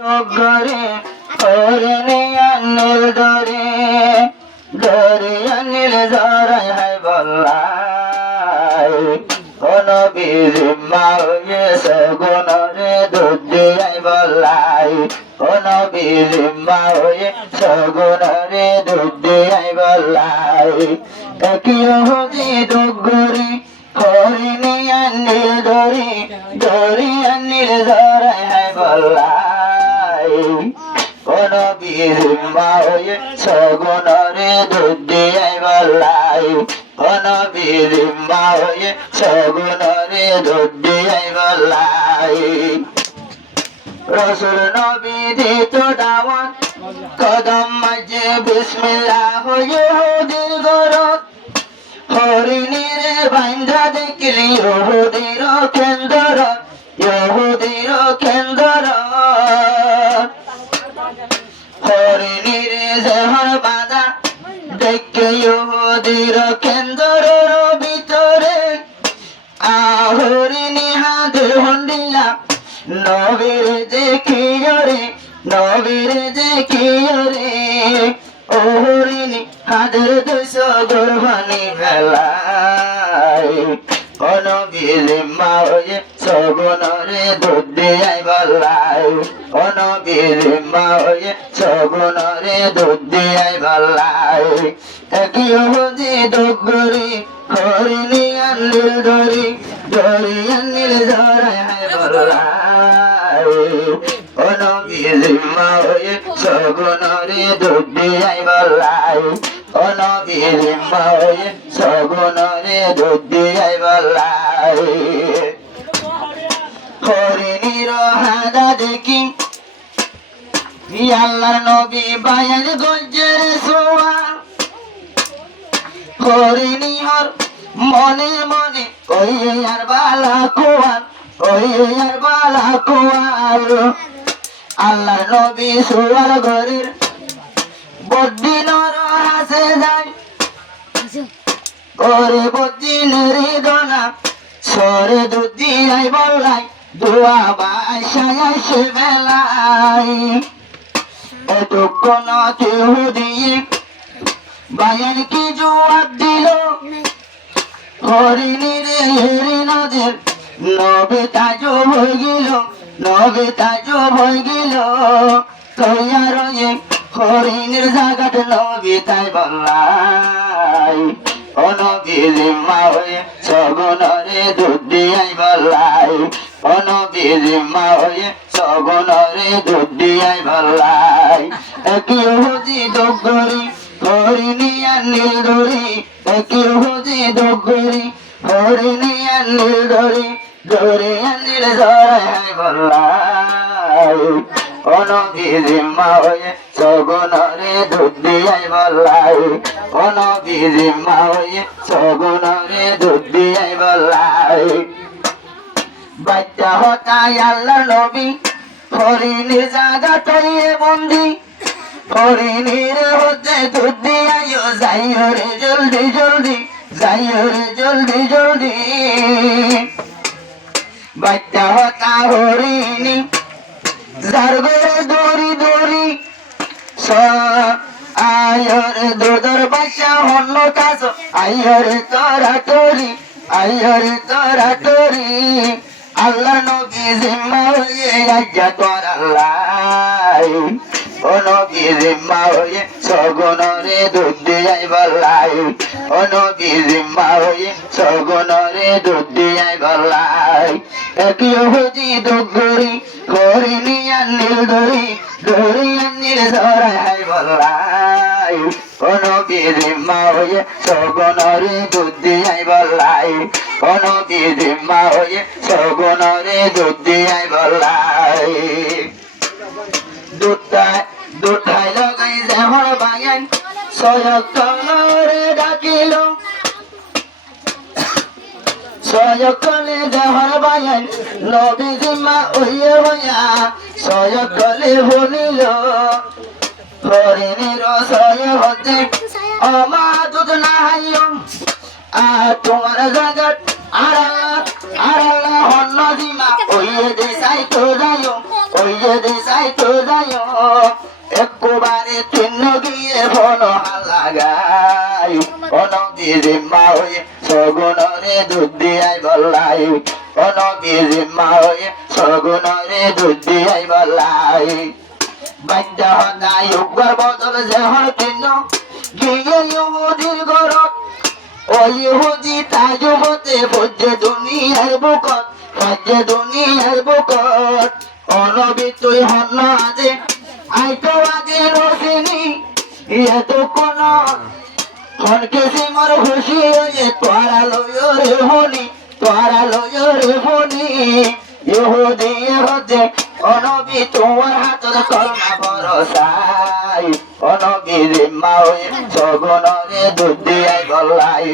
ঘরে হরিণী আনিল ধরে ধরে আনিল ধরাই হাই বল্লাই কোন বিজিম্মা হয়ে সগুণরে দুধ দিয়াই বল্লাই কোন বিজিম্মা হয়ে সগুণরে দুধ দিয়াই বল্লাই একই হজি দুগরি হরিণী আনিল ধরে ধরে আনিল ধরাই হাই বল্লাই কোন বিজিম্মা হয়ে সগুণরে দুধ দিয়াই বল্লাই কোন বিজিম্মা হয়ে সগুণরে দুধ দিয়াই বল্লাই রসুল নবী দিত দাওয়াত কদম মাঝে বিসমিল্লাহ হয়ে হুদির গরত হরিণীর বাইন্ধা দেখলি ইহুদির কেন্দ্র ইহুদির কেন্দ্র হরিণীর জহর বাঁধা দেখে ইহুদির কেন্দ্রের ভিতরে হরিণী হাতের হন্ডিলা নবীর দেখিও রে নবীর দেখিও রে ও হরিণী হাতের দুশ গর্ভানি ফেলাই কোন বিজিম্মা হয়ে সগুণরে দুধ দিয়াই বল্লাই কোন বিজিম্মা হয়ে সগুণরে দুধ দিয়াই বল্লাই একই হজি দুগরি হরিণী আনিল ধরি ধরি আনিল ধরাই হাই বল্লাই কোন বিজিম্মা হয়ে সগুণরে দুধ দিয়াই বল্লাই কোন বিজিম্মা হয়ে সগুণরে দুধ দিয়াই বল্লাই হরিণীর হাদা দেখি আল্লাহর নবী বায়াল গঞ্জের সোয়া হরিণী হর মনে মনে ওই আর বালা কোয়াল ওই আর বালা কোয়াল আল্লাহর নবী সোয়ার ঘরের বদ্দি নর হাসে যায় ওরে বদ্দি নেরি দোনা সরে দুধি আই বললাই দোয়া বাসায় আসে বেলাই এতক্ষণ কেউ দিয়ে বায়ান কি জবাব দিল হরিণীর হরিণদের নবে তাজ হয়ে গেল নবে তাজ হয়ে গেল কইয়া রয়ে হরিণের জায়গাট নবী তাই বল্লাই অনবিজিম্মা হয়ে সগুণরে দুধ দিয়াই বল্লাই অনবিজিম্মা হয়ে সগুণরে দুধ দিয়াই বল্লাই একই হজি দুগরি হরিণী আনিল ধরি একই হজি দুগরি হরিণী আনিল ধরি ধরে আনিল ধরাই হাই বল্লাই অনবিজিম্মা হয়ে সগুণরে দুধ দিয়াই বল্লাই অনবিজিম্মা হয়ে সগুণরে দুধ দিয়াই বল্লাই বাচ্চা হতাই আল্লাহর নবী হরিণীর জায়গা তৈয়ে বন্দি হরিণীর হচ্ছে দুধ দিয়াইও যাইও রে জলদি জলদি যাইও রে জলদি জলদি বাচ্চা হতা হরিণী যার ঘরে দড়ি দড়ি আয়রে দুধর বাসা হন্য কাজ আয়রে তোরা তরি আয়রে তোরা তরি আল্লাহ নবী জিম্মা হয়ে আজ্ঞা তোর আল্লাহ ও নবী জিম্মা হয়ে সগুণরে দুধ দিয়াই বল্লাই ও নবী জিম্মা হয়ে সগুণরে দুধ দিয়াই বল্লাই একই হজি দুগরি হরিণী আনিল ধরি ধরি আনিল ধরাই হাই বল্লাই ও নবী জিম্মা হয়ে সগুণরে দুধ দিয়াই বল্লাই ও নবী জিম্মা হয়ে সগুণরে দুধ দিয়াই বল্লাই দুটাই লগাই যেহর বাগান সয়কলরে ডাকিল সয়কলে যেহর বাগান নবী জিম্মা ওইয়ে হইয়া সয়কলে বলিল হরিণীর সয় হতে অমা দুধ না হাইয় আর তোমার জগৎ আড়ালা আড়ালা হন্ন জিমা ওইয়ে দেশাই তো যাইও ওই যদি চাইতো যাইও একবারে তিন গিয়ে বন লাগাই অনবী জিম্মা হয়ে সগুণরে দুধ দিয়াই বললাই অনবী জিম্মা হয়ে সগুণরে দুধ দিয়াই বললাই বাদ্যা হতাই উগ্র বদল যেহর তিন গিয়ে ইহুদির ঘরত ও ইহুদি তাই যুবতে বজ্জে দুনিয়ার বুকত বজ্জে দুনিয়ার বুকত অনবী তুই হন আজে আইতো আগে রসিনি এত কোন হনকে সিমর খুশি হয়ে তোরা লয় রে হনি তোরা লয় রে হনি ইহুদি হতে অনবী তোমার হাতত কলমা ভরসাই অনবী জিম্মা হয়ে সগুণরে দুধ দিয়াই গল্লাই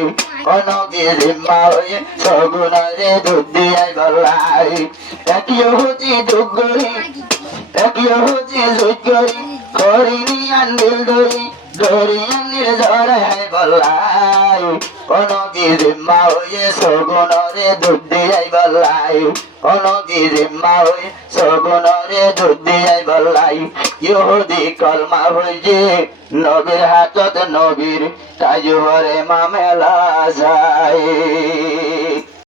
অনবী জিম্মা হয়ে সগুণরে দুধ দিয়াই গল্লাই এক ইহুদি দুগরি এক ইহুদি জুগরি করিনি আন্দিল দরি আন্দিল ধরাই বললাই অনবী জিম্মা হয়ে সগুণরে দুধ দিয়াই বললাই অনবী জিম্মা হয়ে সগুণরে দুধ দিয়াই বললাই ইহুদি কলমা হইছে নবীর হাতত নবীর কাজু হরে মামেলা যায়।